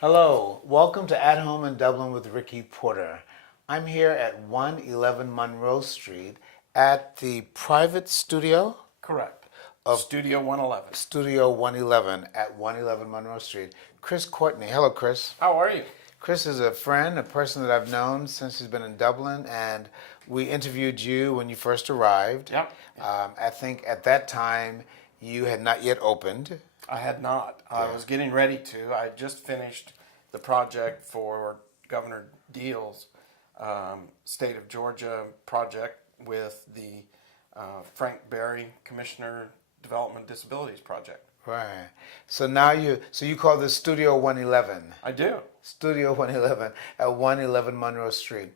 Hello, welcome to At Home in Dublin with Ricky Porter. I'm here at 111 Monroe Street at the private studio Correct. of Studio 111. Studio 111 at 111 Monroe Street. Kris Courtney. Hello, Kris. How are you? Kris is a friend, a person that I've known since he's been in Dublin, and we interviewed you when you first arrived. Yep. I think at that time you had not yet opened. I had not. I was getting ready to. I just finished the project for Governor Deal's State of Georgia project with the Frank Berry Commissioner Development Disabilities Project. Right. So now you call this Studio 111. I do. Studio 111 at 111 Monroe Street.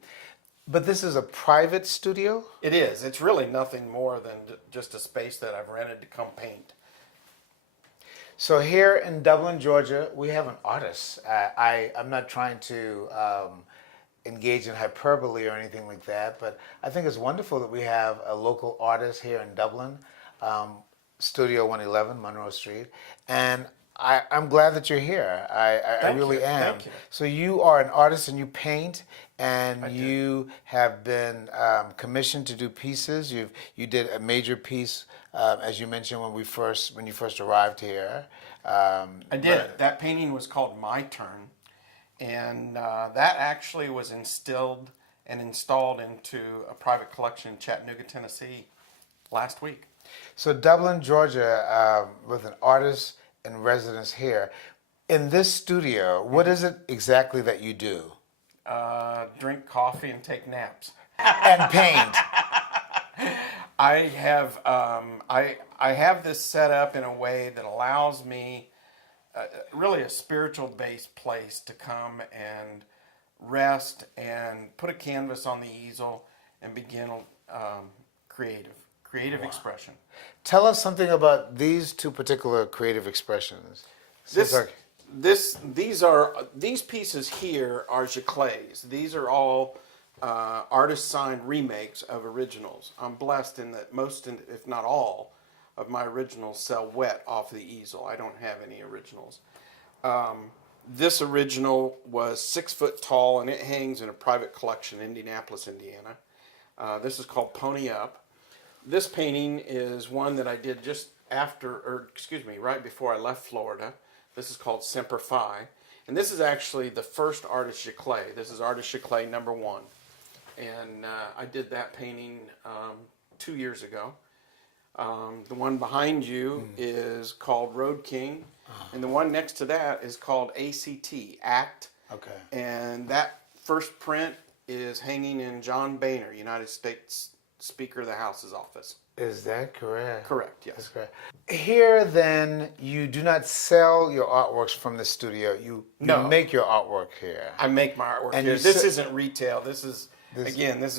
But this is a private studio? It is. It's really nothing more than just a space that I've rented to come paint. So here in Dublin, Georgia, we have an artist. I'm not trying to engage in hyperbole or anything like that, but I think it's wonderful that we have a local artist here in Dublin, Studio 111, Monroe Street, and I'm glad that you're here. I really am. Thank you. So you are an artist and you paint, and I do. you have been commissioned to do pieces. You did a major piece, as you mentioned when you first arrived here. I did. That painting was called My Turn, and that actually was instilled and installed into a private collection in Chattanooga, Tennessee last week. So Dublin, Georgia, with an artist in residence here. In this studio, what is it exactly that you do? Drink coffee and take naps. And paint. I have this set up in a way that allows me really a spiritual based place to come and rest and put a canvas on the easel and begin creative expression. Tell us something about these two particular creative expressions. These pieces here are giclées. These are all artist signed remakes of originals. I'm blessed in that most, if not all, of my originals sell wet off the easel. I don't have any originals. This original was 6 foot tall and it hangs in a private collection in Indianapolis, Indiana. This is called Pony Up. This painting is one that I did right before I left Florida. This is called Semper Fi. And this is actually the first artist giclée. This is artist giclée number 1. And I did that painting 2 years ago. The one behind you is called Road King. And the one next to that is called ACT. Okay. And that first print is hanging in John Boehner, United States Speaker of the House's office. Is that correct? Correct, yes. That's correct. Here, then, you do not sell your artworks from the studio. You make your artwork here. I make my artwork And here. you This sit- isn't retail. This is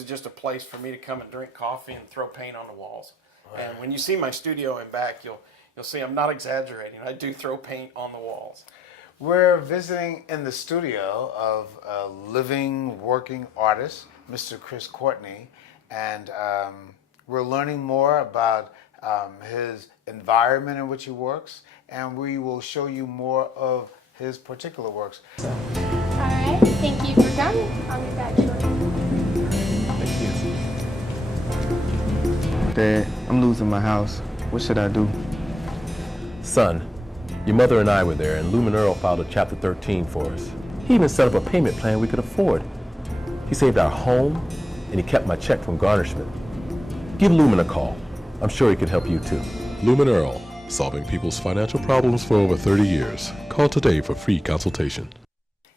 just a place for me to come and drink coffee and throw paint on the walls. Right. And when you see my studio in back, you'll see I'm not exaggerating. I do throw paint on the walls. We're visiting in the studio of a living, working artist, Mr. Kris Courtney, and we're learning more about his environment in which he works, and we will show you more of his particular works. All right, thank you for coming. I'll be back shortly. Thank you. Dad, I'm losing my house. What should I do? Son, your mother and I were there, and Lumen Earl filed a Chapter 13 for us. He even set up a payment plan we could afford. He saved our home, and he kept my check from garnishment. Give Lumen a call. I'm sure he could help you too. Lumen Earl, solving people's financial problems for over 30 years. Call today for free consultation.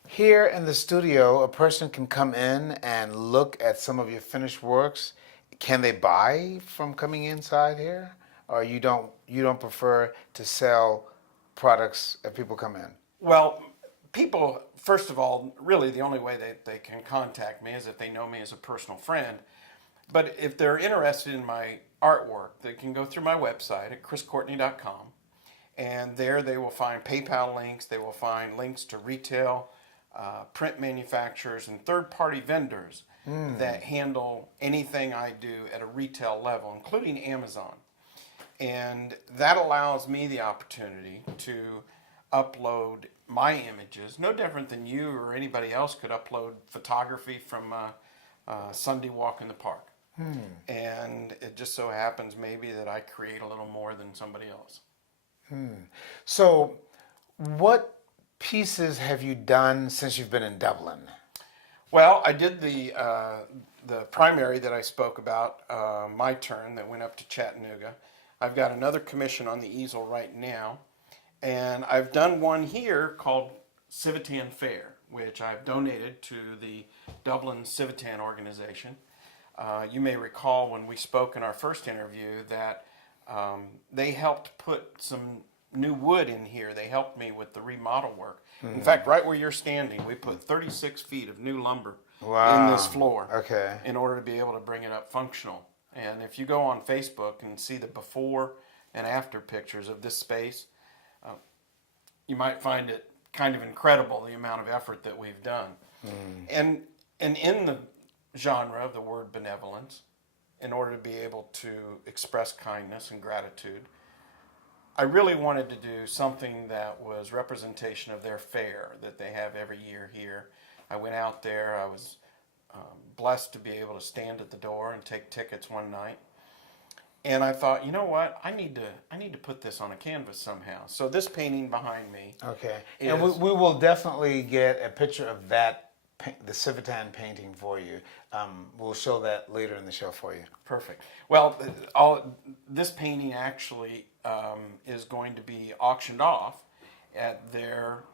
Here in the studio, a person can come in and look at some of your finished works. Can they buy from coming inside here? Or you don't prefer to sell products if people come in? Well, people, first of all, really the only way that they can contact me is if they know me as a personal friend. But if they're interested in my artwork, they can go through my website at kriscourtney.com, and there they will find PayPal links, they will find links to retail, print manufacturers, and third-party vendors that handle anything I do at a retail level, including Amazon. And that allows me the opportunity to upload my images, no different than you or anybody else could upload photography from a Sunday walk in the park. And it just so happens maybe that I create a little more than somebody else. So, what pieces have you done since you've been in Dublin? Well, I did the primary that I spoke about, my turn, that went up to Chattanooga. I've got another commission on the easel right now, and I've done one here called Civitan Fair, which I've donated to the Dublin Civitan organization. You may recall when we spoke in our first interview that they helped put some new wood in here. They helped me with the remodel work. In fact, right where you're standing, we put 36 feet of new lumber in this floor in order to be able to bring it up functional. And if you go on Facebook and see the before and after pictures of this space, you might find it kind of incredible, the amount of effort that we've done. And in the genre of the word benevolence, in order to be able to express kindness and gratitude, I really wanted to do something that was representation of their fair that they have every year here. I went out there. I was blessed to be able to stand at the door and take tickets one night. And I thought, you know what? I need to put this on a canvas somehow. So this painting behind me. Okay. And we will definitely get a picture of that, the Civitan painting for you. We'll show that later in the show for you. Perfect. Well, this painting actually is going to be auctioned off at their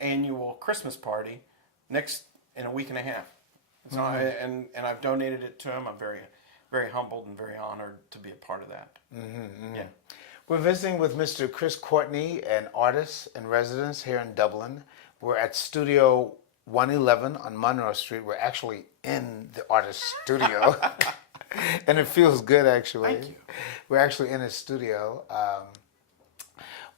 annual Christmas party in a week and a half. So and I've donated it to them. I'm very, very humbled and very honored to be a part of that. Yeah. We're visiting with Mr. Kris Courtney, an artist in residence here in Dublin. We're at Studio 111 on Monroe Street. We're actually in the artist's studio. And it feels good, actually. Thank you. We're actually in his studio.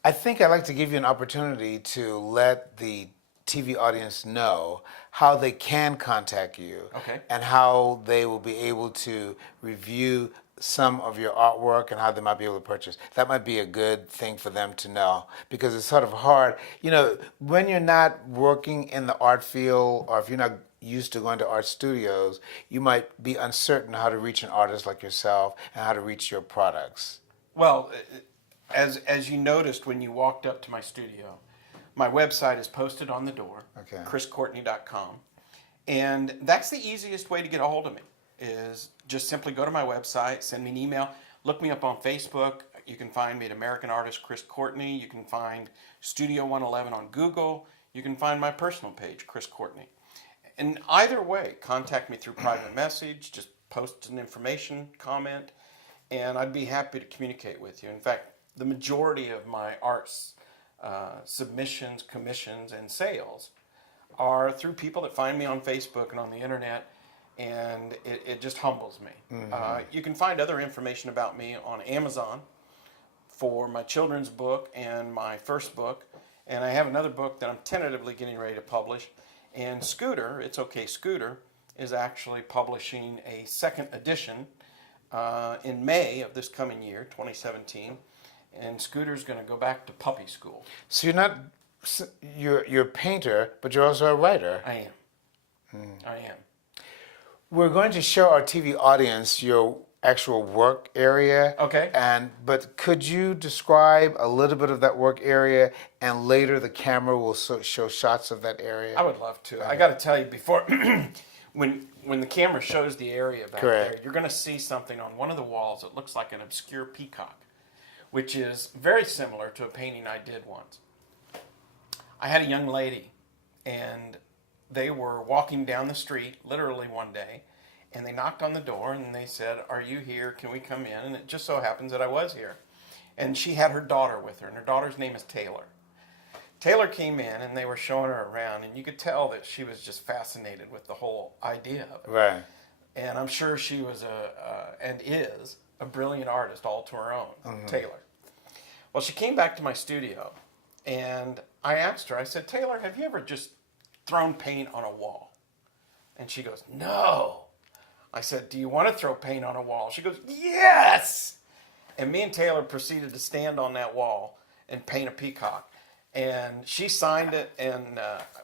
I think I'd like to give you an opportunity to let the TV audience know how they can contact you, and how they will be able to review some of your artwork and how they might be able to purchase. That might be a good thing for them to know, because it's sort of hard. You know, when you're not working in the art field, or if you're not used to going to art studios, you might be uncertain how to reach an artist like yourself and how to reach your products. Well, as you noticed when you walked up to my studio, my website is posted on the door, KrisCourtney.com. And that's the easiest way to get a hold of me, is just simply go to my website, send me an email, look me up on Facebook. You can find me at American Artist Kris Courtney. You can find Studio 111 on Google. You can find my personal page, Kris Courtney. And either way, contact me through private message, just post an information comment, and I'd be happy to communicate with you. In fact, the majority of my arts submissions, commissions, and sales are through people that find me on Facebook and on the internet, and it just humbles me. You can find other information about me on Amazon for my children's book and my first book, and I have another book that I'm tentatively getting ready to publish. And Scooter, It's Okay Scooter, is actually publishing a second edition in May of this coming year, 2017. And Scooter's going to go back to puppy school. So you're a painter, but you're also a writer. I am. I am. We're going to show our TV audience your actual work area. Okay. But could you describe a little bit of that work area, and later the camera will show shots of that area? I would love to. I got to tell you, before when the camera shows the area back there, you're going to see something on one of the walls that looks like an obscure peacock, which is very similar to a painting I did once. I had a young lady, and they were walking down the street, literally one day, and they knocked on the door, and they said, "Are you here? Can we come in?" And it just so happens that I was here. And she had her daughter with her, and her daughter's name is Taylor. Taylor came in, and they were showing her around, and you could tell that she was just fascinated with the whole idea of it. Right. And I'm sure she was and is a brilliant artist all to her own, Taylor. Well, she came back to my studio, and I asked her, I said, "Taylor, have you ever just thrown paint on a wall?" And she goes, "No." I said, "Do you want to throw paint on a wall?" She goes, "Yes!" And me and Taylor proceeded to stand on that wall and paint a peacock. and she signed it, and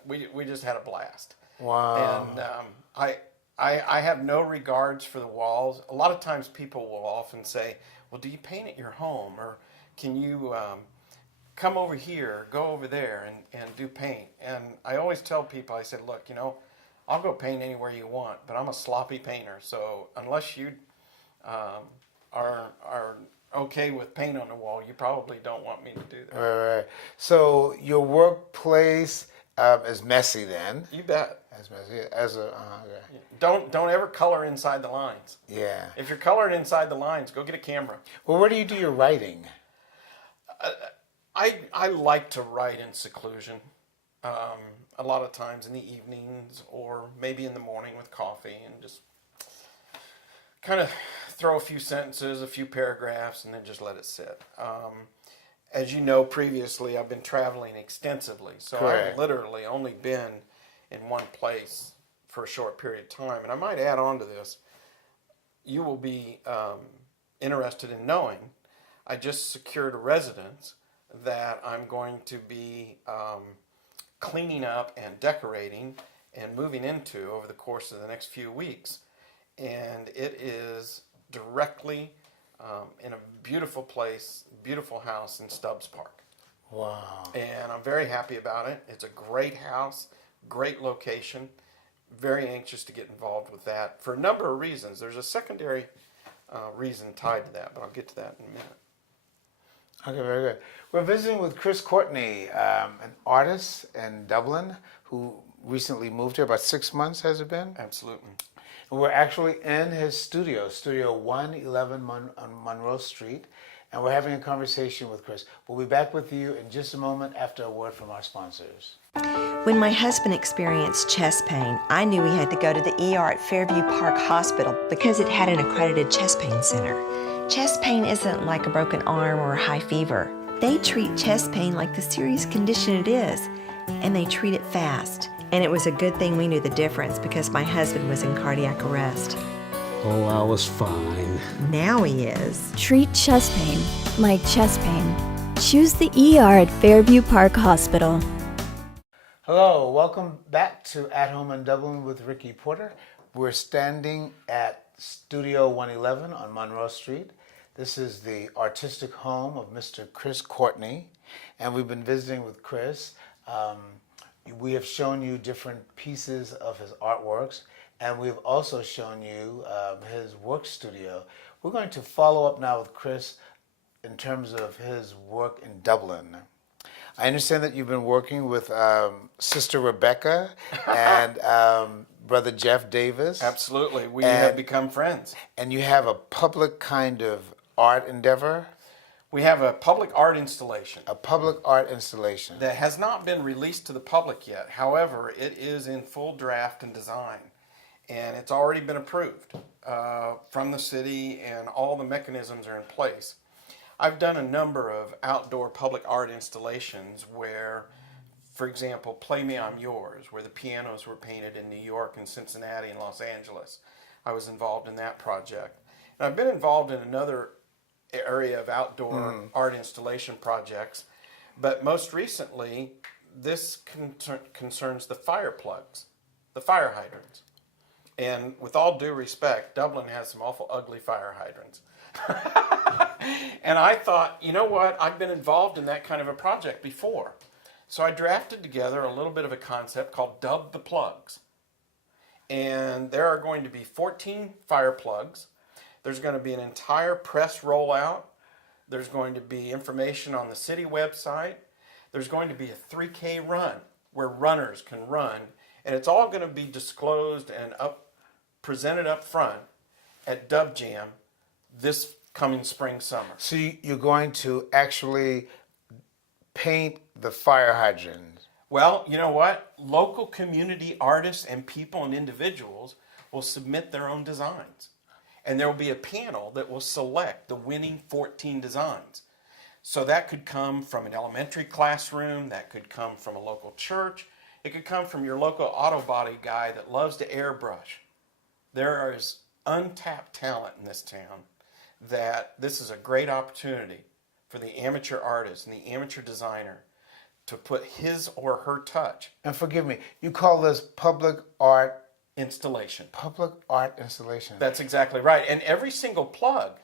we just had a blast. Wow. And I have no regards for the walls. A lot of times people will often say, well, do you paint at your home? Or can you come over here, go over there and do paint? And I always tell people, I said, look, I'll go paint anywhere you want, but I'm a sloppy painter. So unless you are okay with paint on the wall, you probably don't want me to do that. Right. So your workplace is messy then? You bet. As messy as a. Okay. Don't ever color inside the lines. Yeah. If you're coloring inside the lines, go get a camera. Well, where do you do your writing? I like to write in seclusion. A lot of times in the evenings or maybe in the morning with coffee, and just kind of throw a few sentences, a few paragraphs, and then just let it sit. As you know, previously I've been traveling extensively, so Correct. I've literally only been in one place for a short period of time. And I might add on to this, you will be interested in knowing, I just secured a residence that I'm going to be cleaning up and decorating and moving into over the course of the next few weeks. And it is directly in a beautiful place, beautiful house in Stubbs Park. Wow. And I'm very happy about it. It's a great house, great location. Very anxious to get involved with that for a number of reasons. There's a secondary reason tied to that, but I'll get to that in a minute. Okay, very good. We're visiting with Kris Courtney, an artist in Dublin who recently moved here. About 6 months, has it been? Absolutely. And we're actually in his studio, Studio 111 on Monroe Street, and we're having a conversation with Kris. We'll be back with you in just a moment after a word from our sponsors. When my husband experienced chest pain, I knew he had to go to the ER at Fairview Park Hospital because it had an accredited chest pain center. Chest pain isn't like a broken arm or a high fever. They treat chest pain like the serious condition it is, and they treat it fast. And it was a good thing we knew the difference because my husband was in cardiac arrest. Oh, I was fine. Now he is. Treat chest pain like chest pain. Choose the ER at Fairview Park Hospital. Hello, welcome back to At Home in Dublin with Ricky Porter. We're standing at Studio 111 on Monroe Street. This is the artistic home of Mr. Kris Courtney, and we've been visiting with Kris. We have shown you different pieces of his artworks, and we've also shown you his work studio. We're going to follow up now with Kris in terms of his work in Dublin. I understand that you've been working with Sister Rebecca and Brother Jeff Davis. Absolutely. We have become friends. And you have a public kind of art endeavor? We have a public art installation. A public art installation. That has not been released to the public yet. However, it is in full draft and design. And it's already been approved from the city, and all the mechanisms are in place. I've done a number of outdoor public art installations where, for example, Play Me I'm Yours, where the pianos were painted in New York and Cincinnati and Los Angeles. I was involved in that project. And I've been involved in another area of outdoor art installation projects, but most recently, this concerns the fire plugs, the fire hydrants. And with all due respect, Dublin has some awful ugly fire hydrants. And I thought, you know what, I've been involved in that kind of a project before. So I drafted together a little bit of a concept called Dub the Plugs. And there are going to be 14 fire plugs. There's going to be an entire press rollout. There's going to be information on the city website. There's going to be a 3K run where runners can run. And it's all going to be disclosed and presented up front at Dub Jam this coming spring, summer. So you're going to actually paint the fire hydrants? Well, you know what? Local community artists and people and individuals will submit their own designs. And there will be a panel that will select the winning 14 designs. So that could come from an elementary classroom, that could come from a local church, it could come from your local auto body guy that loves to airbrush. There is untapped talent in this town that this is a great opportunity for the amateur artist and the amateur designer to put his or her touch. And forgive me, you call this public art Installation. Public art installation. That's exactly right. And every single plug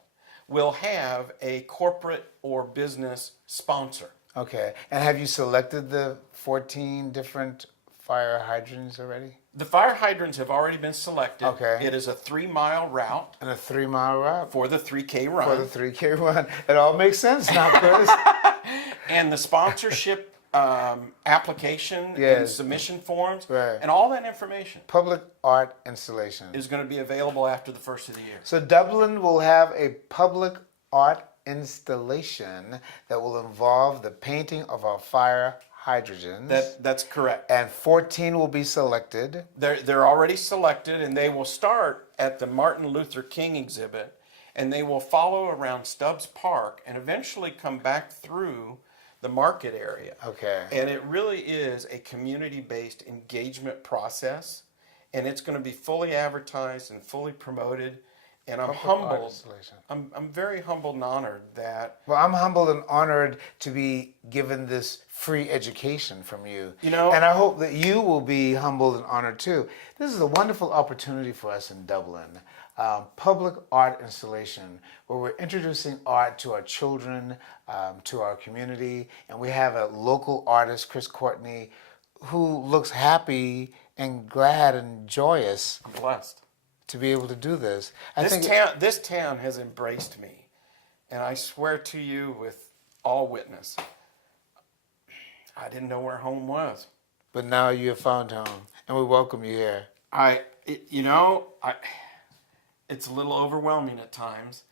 will have a corporate or business sponsor. Okay. And have you selected the 14 different fire hydrants already? The fire hydrants have already been selected. Okay. It is a 3-mile route. And a 3-mile route? For the 3K run. For the 3K run. It all makes sense now, Kris. And the sponsorship application and submission forms and all that information. Public art installation. Is going to be available after the first of the year. So Dublin will have a public art installation that will involve the painting of our fire hydrants. That's correct. And 14 will be selected. They're already selected, and they will start at the Martin Luther King exhibit, and they will follow around Stubbs Park and eventually come back through the market area. Okay. And it really is a community-based engagement process, and it's going to be fully advertised and fully promoted. And I'm humbled. I'm very humbled and honored that. Well, I'm humbled and honored to be given this free education from you. You know, and I hope that you will be humbled and honored too. This is a wonderful opportunity for us in Dublin. Public art installation, where we're introducing art to our children, to our community, and we have a local artist, Courtney, who looks happy and glad and joyous. I'm blessed to be able to do this. This town has embraced me, and I swear to you with all witness, I didn't know where home was. But now you have found home, and we welcome you here. It's a little overwhelming at times.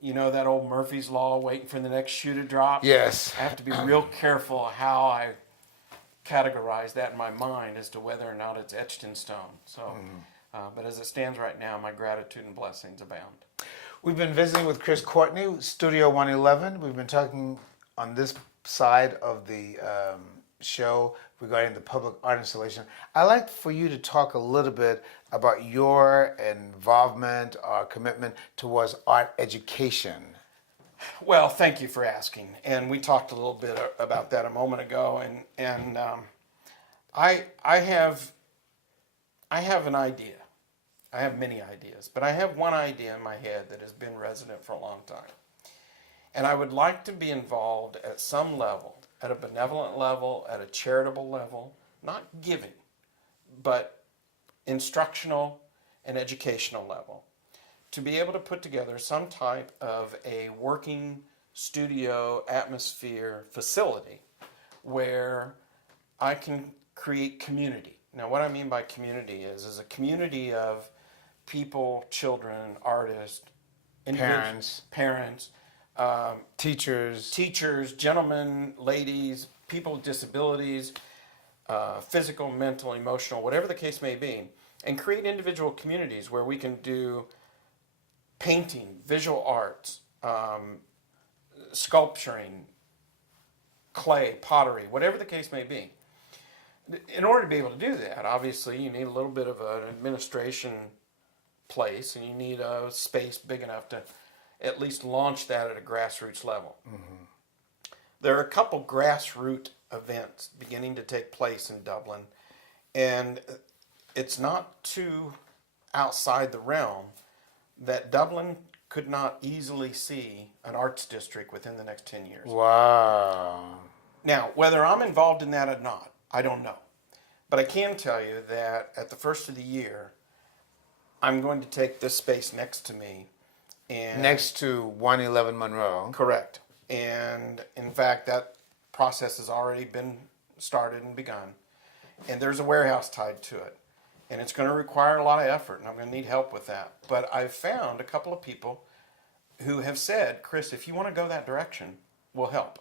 You know that old Murphy's Law, waiting for the next shoe to drop? Yes. I have to be real careful how I categorize that in my mind as to whether or not it's etched in stone. So. But as it stands right now, my gratitude and blessings abound. We've been visiting with Courtney, Studio 111. We've been talking on this side of the show regarding the public art installation. I'd like for you to talk a little bit about your involvement or commitment towards art education. Well, thank you for asking. And we talked a little bit about that a moment ago. And I have an idea. I have many ideas, but I have one idea in my head that has been resident for a long time. And I would like to be involved at some level, at a benevolent level, at a charitable level, not giving, but instructional and educational level, to be able to put together some type of a working studio atmosphere facility where I can create community. Now, what I mean by community is a community of people, children, artists, parents, teachers, gentlemen, ladies, people with disabilities, physical, mental, emotional, whatever the case may be, and create individual communities where we can do painting, visual arts, sculpturing, clay, pottery, whatever the case may be. In order to be able to do that, obviously, you need a little bit of an administration place, and you need a space big enough to at least launch that at a grassroots level. Mm-hmm. There are a couple grassroots events beginning to take place in Dublin, and it's not too outside the realm that Dublin could not easily see an arts district within the next 10 years. Wow. Now, whether I'm involved in that or not, I don't know. But I can tell you that at the first of the year, I'm going to take this space next to me. And next to 111 Monroe. Correct. And in fact, that process has already been started and begun. And there's a warehouse tied to it. And it's going to require a lot of effort, and I'm going to need help with that. But I've found a couple of people who have said, Kris, if you want to go that direction, we'll help.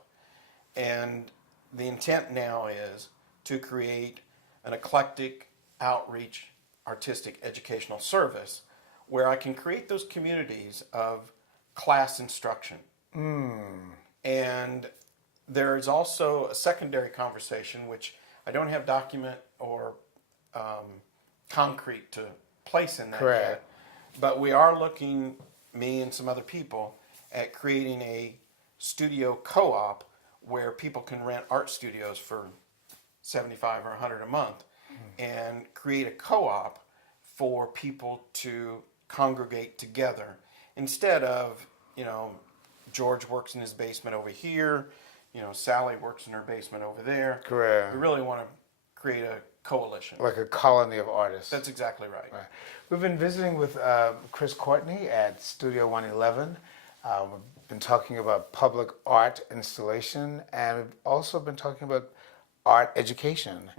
And the intent now is to create an eclectic outreach artistic educational service where I can create those communities of class instruction. And there's also a secondary conversation, which I don't have document or concrete to place in that yet, but we are looking, me and some other people, at creating a studio co-op where people can rent art studios for 75 or 100 a month and create a co-op for people to congregate together instead of, George works in his basement over here, Sally works in her basement over there. Correct. We really want to create a coalition. Like a colony of artists. That's exactly right. We've been visiting with Kris Courtney at Studio 111. We've been talking about public art installation, and we've also been talking about art education.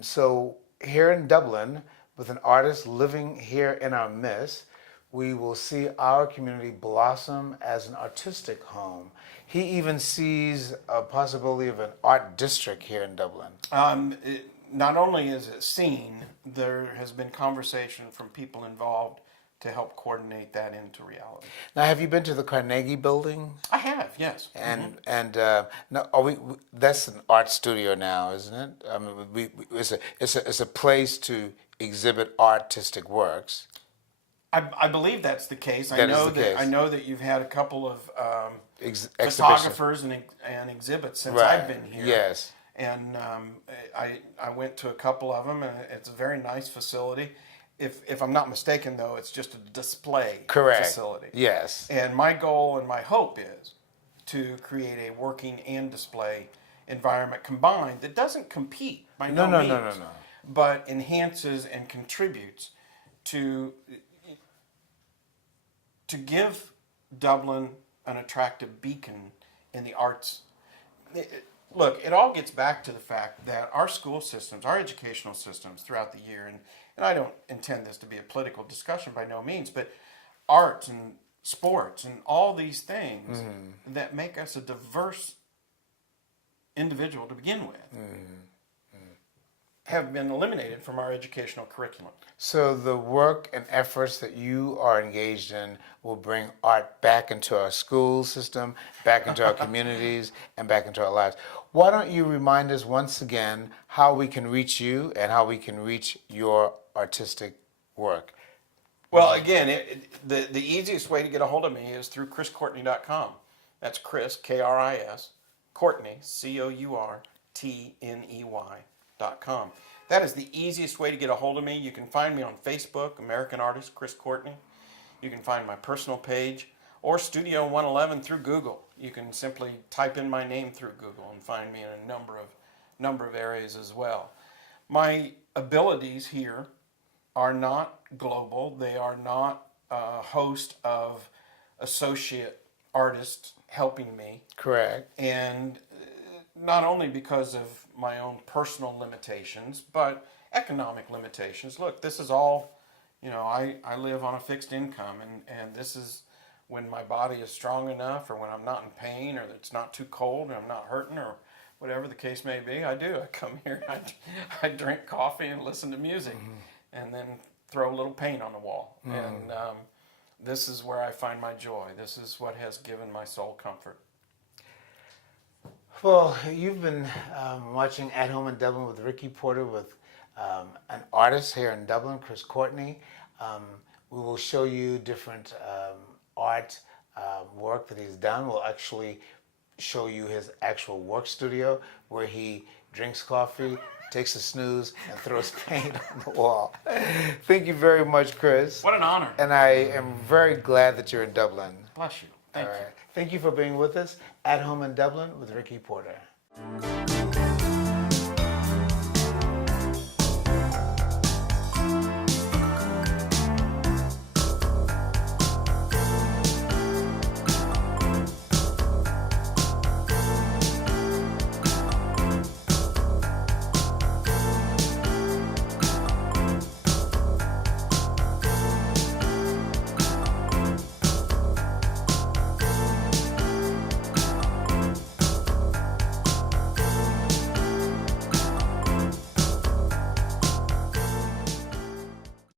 So here in Dublin, with an artist living here in our midst, we will see our community blossom as an artistic home. He even sees a possibility of an art district here in Dublin. Not only is it seen, there has been conversation from people involved to help coordinate that into reality. Now, have you been to the Carnegie Building? I have, yes. And no, that's an art studio now, isn't it? I mean, it's a place to exhibit artistic works. I believe that's the case. That is the case. I know that you've had a couple of Exhibition. photographers and exhibits since I've been here. Yes. And I went to a couple of them, and it's a very nice facility. If I'm not mistaken, though, it's just a display facility. Yes. And my goal and my hope is to create a working and display environment combined that doesn't compete by no means, but enhances and contributes to give Dublin an attractive beacon in the arts. Look, it all gets back to the fact that our school systems, our educational systems throughout the year, and I don't intend this to be a political discussion by no means, but arts and sports and all these things that make us a diverse individual to begin with have been eliminated from our educational curriculum. So the work and efforts that you are engaged in will bring art back into our school system, back into our communities, and back into our lives. Why don't you remind us once again how we can reach you and how we can reach your artistic work? Well, again, the easiest way to get a hold of me is through KrisCourtney.com. That's Kris, K-R-I-S, Courtney, COURTNEY.com. That is the easiest way to get a hold of me. You can find me on Facebook, American Artist Kris Courtney. You can find my personal page or Studio 111 through Google. You can simply type in my name through Google and find me in a number of areas as well. My abilities here are not global. They are not a host of associate artists helping me. Correct. And not only because of my own personal limitations, but economic limitations. Look, this is all, I live on a fixed income, and this is when my body is strong enough, or when I'm not in pain, or it's not too cold, and I'm not hurting, or whatever the case may be. I come here, I drink coffee and listen to music, and then throw a little paint on the wall. And this is where I find my joy. This is what has given my soul comfort. Well, you've been watching At Home in Dublin with Ricky Porter, with an artist here in Dublin, Kris Courtney. We will show you different art work that he's done. We'll actually show you his actual work studio where he drinks coffee, takes a snooze, and throws paint on the wall. Thank you very much, Kris. What an honor. And I am very glad that you're in Dublin. Bless you. Thank you. Thank you for being with us. At Home in Dublin with Ricky Porter.